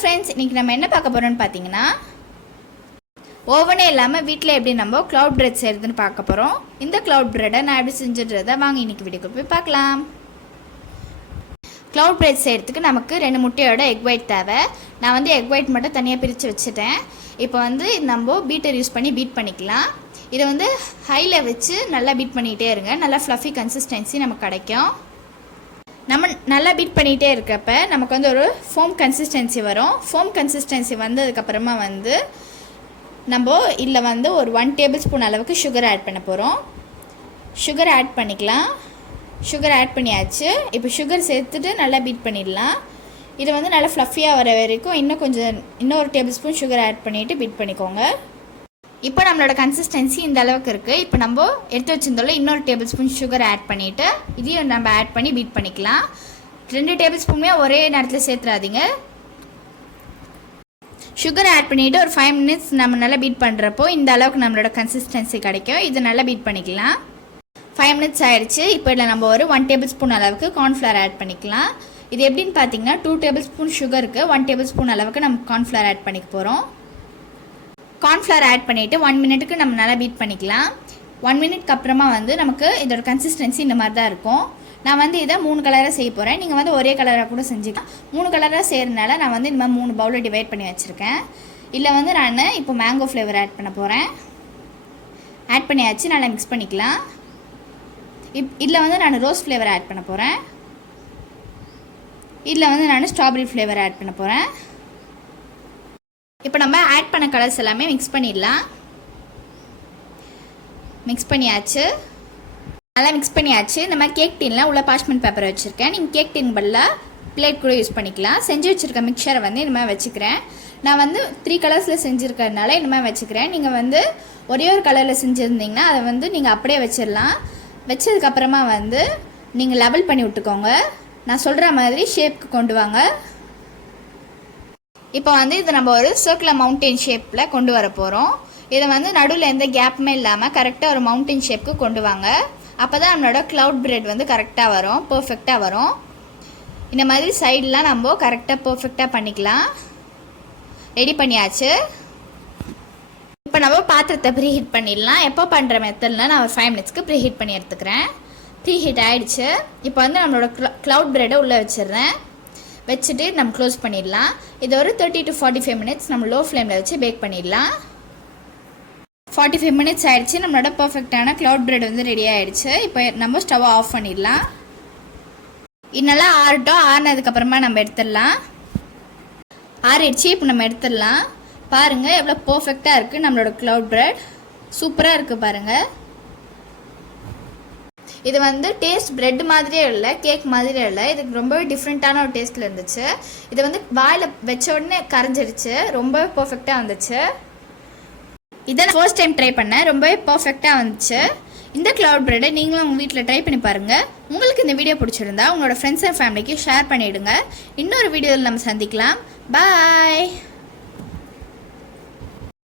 Friends, இன்றைக்கி நம்ம என்ன பார்க்க போகிறோம்னு பார்த்தீங்கன்னா, ஓவனே இல்லாமல் வீட்டில் எப்படி நம்ம க்ளவுட் பிரெட் செய்கிறதுன்னு பார்க்க போகிறோம். இந்த க்ளவுட் பிரெட்டை நான் எப்படி செஞ்சுடுறத வாங்க இன்றைக்கி வீடியோக்கு போய் பார்க்கலாம். க்ளவுட் பிரெட் செய்கிறதுக்கு நமக்கு 2 முட்டையோட எக் ஒயிட் தேவை. நான் வந்து எக் ஒயிட் மட்டும் தனியாக பிரித்து வச்சுட்டேன். இப்போ வந்து நம்ம பீட்டர் யூஸ் பண்ணி பீட் பண்ணிக்கலாம். இதை வந்து ஹையில் வச்சு நல்லா பீட் பண்ணிகிட்டே இருங்க. நல்லா ஃப்ளஃபி கன்சிஸ்டன்சி நமக்கு கிடைக்கும். நம்ம நல்லா பீட் பண்ணிகிட்டே இருக்கப்போ நமக்கு வந்து ஒரு ஃபோம் கன்சிஸ்டன்சி வரும். ஃபோம் கன்சிஸ்டன்சி வந்ததுக்கப்புறமா வந்து நம்ம இதில் வந்து ஒரு 1 டேபிள் ஸ்பூன் அளவுக்கு சுகர் ஆட் பண்ண போகிறோம். சுகர் ஆட் பண்ணிக்கலாம். சுகர் ஆட் பண்ணியாச்சு. இப்போ சுகர் சேர்த்துட்டு நல்லா பீட் பண்ணிடலாம். இது வந்து நல்லா ஃப்ளஃபியாக வர வரைக்கும் இன்னொரு டேபிள் ஸ்பூன் சுகர் ஆட் பண்ணிவிட்டு பீட் பண்ணிக்கோங்க. இப்போ நம்மளோட கன்சிஸ்டன்சி இந்த அளவுக்கு இருக்குது. இப்போ நம்ம எடுத்து வச்சிருந்தோம்ல இன்னொரு டேபிள் ஸ்பூன் சுகர் ஆட் பண்ணிவிட்டு இதையும் நம்ம ஆட் பண்ணி பீட் பண்ணிக்கலாம். 2 டேபிள் ஸ்பூனுமே ஒரே நேரத்தில் சேர்த்துறாதீங்க. சுகர் ஆட் பண்ணிவிட்டு ஒரு 5 மினிட்ஸ் நம்ம நல்லா பீட் பண்ணுறப்போ இந்த அளவுக்கு நம்மளோட கன்சிஸ்டன்சி கிடைக்கும். இது நல்லா பீட் பண்ணிக்கலாம். 5 மினிட்ஸ் ஆகிடுச்சு. இப்போ இதில் நம்ம ஒரு 1 டேபிள் ஸ்பூன் அளவுக்கு கார்ன்ஃப்ளவர் ஆட் பண்ணிக்கலாம். இது எப்படின்னு பார்த்தீங்கன்னா 2 டேபிள் ஸ்பூன் சுகருக்கு 1 டேபிள் ஸ்பூன் அளவுக்கு நம்ம கார்ன்ஃப்ளவர் ஆட் பண்ணிக்க போகிறோம். கார்ன்ஃப்ளவர் ஆட் பண்ணிவிட்டு 1 மினிட்டுக்கு நம்ம நல்லா பீட் பண்ணிக்கலாம். 1 மினிட்க்கு அப்புறமா வந்து நமக்கு இதோட கன்சிஸ்டன்சி இந்த மாதிரி தான் இருக்கும். நான் வந்து இதை 3 கலராக செய்ய போகிறேன். நீங்கள் வந்து ஒரே கலராக கூட செஞ்சுக்கலாம். 3 கலராக செய்கிறதுனால நான் வந்து இந்த மாதிரி 3 பவுலில் டிவைட் பண்ணி வச்சுருக்கேன். இதில் வந்து நான் இப்போ மேங்கோ ஃப்ளேவர் ஆட் பண்ண போகிறேன். ஆட் பண்ணியாச்சு. நல்லா மிக்ஸ் பண்ணிக்கலாம். இதில் வந்து நான் ரோஸ் ஃப்ளேவர் ஆட் பண்ண போகிறேன். இதில் வந்து நான் ஸ்ட்ராபெரி ஃப்ளேவர் ஆட் பண்ண போகிறேன். இப்போ நம்ம ஆட் பண்ண கலர்ஸ் எல்லாமே மிக்ஸ் பண்ணிடலாம். மிக்ஸ் பண்ணியாச்சு. நல்லா மிக்ஸ் பண்ணியாச்சு. இந்த மாதிரி கேக் டீனில் உள்ள பார்ச்மெண்ட் பேப்பர் வச்சுருக்கேன். நீங்கள் கேக் டீன் பதிலாக பிளேட் கூட யூஸ் பண்ணிக்கலாம். செஞ்சு வச்சுருக்க மிக்சரை வந்து இந்த மாதிரி வச்சுக்கிறேன். நான் வந்து 3 கலர்ஸில் செஞ்சுருக்கிறதுனால இந்த மாதிரி வச்சுக்கிறேன். நீங்கள் வந்து ஒரே ஒரு கலரில் செஞ்சுருந்தீங்கன்னா அதை வந்து நீங்கள் அப்படியே வச்சிடலாம். வச்சதுக்கப்புறமா வந்து நீங்கள் லெவல் பண்ணி விட்டுக்கோங்க. நான் சொல்கிற மாதிரி ஷேப்புக்கு கொண்டு வாங்க. இப்போ வந்து இதை நம்ம ஒரு சர்க்குலர் மவுண்டைன் ஷேப்பில் கொண்டு வர போகிறோம். இதை வந்து நடுவில் எந்த கேப்புமே இல்லாமல் கரெக்டாக ஒரு மவுண்டைன் ஷேப்புக்கு கொண்டு வாங்க. அப்போ தான் நம்மளோட க்ளவுட் பிரெட் வந்து கரெக்டாக வரும், பர்ஃபெக்டாக வரும். இந்த மாதிரி சைடெலாம் நம்ம கரெக்டாக பர்ஃபெக்டாக பண்ணிக்கலாம். ரெடி பண்ணியாச்சு. இப்போ நம்ம பாத்திரத்தை ப்ரீ ஹீட் பண்ணிடலாம். எப்போ பண்ணுற மெத்தடில் நான் ஒரு 5 மினிட்ஸ்க்கு ப்ரீ ஹீட் பண்ணி எடுத்துக்கிறேன். ப்ரீ ஹீட் ஆகிடுச்சு. இப்போ வந்து நம்மளோட க்ளவுட் பிரெட்டை உள்ளே வச்சிடுறேன். வச்சுட்டு நம்ம க்ளோஸ் பண்ணிடலாம். இது ஒரு 30 to 45 மினிட்ஸ் நம்ம லோ ஃப்ளேமில் வச்சு பேக் பண்ணிடலாம். 45 மினிட்ஸ் ஆகிடுச்சு. நம்மளோட பர்ஃபெக்டான க்ளவுட் பிரெட் வந்து ரெடி ஆகிடுச்சு. இப்போ நம்ம ஸ்டவ்வை ஆஃப் பண்ணிடலாம். இது நல்லா ஆறினதுக்கப்புறமா நம்ம எடுத்துடலாம். ஆறிடுச்சு. இப்போ நம்ம எடுத்துடலாம். பாருங்கள் எவ்வளோ பர்ஃபெக்டாக இருக்குது நம்மளோட க்ளவுட் பிரெட். சூப்பராக இருக்குது பாருங்கள். இது வந்து டேஸ்ட் பிரெட் மாதிரியே இல்லை, கேக் மாதிரியே இல்லை. இதுக்கு ரொம்பவே டிஃப்ரெண்ட்டான ஒரு டேஸ்ட்டில் இருந்துச்சு. இது வந்து வாயில் வச்ச உடனே கரைஞ்சிருச்சு. ரொம்பவே பர்ஃபெக்டாக வந்துச்சு. இதை நான் ஃபர்ஸ்ட் டைம் ட்ரை பண்ணேன். ரொம்பவே பர்ஃபெக்டாக வந்துச்சு. இந்த க்ளவுட் பிரெட்டை நீங்களும் உங்கள் வீட்டில் ட்ரை பண்ணி பாருங்கள். உங்களுக்கு இந்த வீடியோ பிடிச்சிருந்தா உங்களோட ஃப்ரெண்ட்ஸ் அண்ட் ஃபேமிலிக்கு ஷேர் பண்ணிவிடுங்க. இன்னொரு வீடியோவில் நம்ம சந்திக்கலாம். பாய்.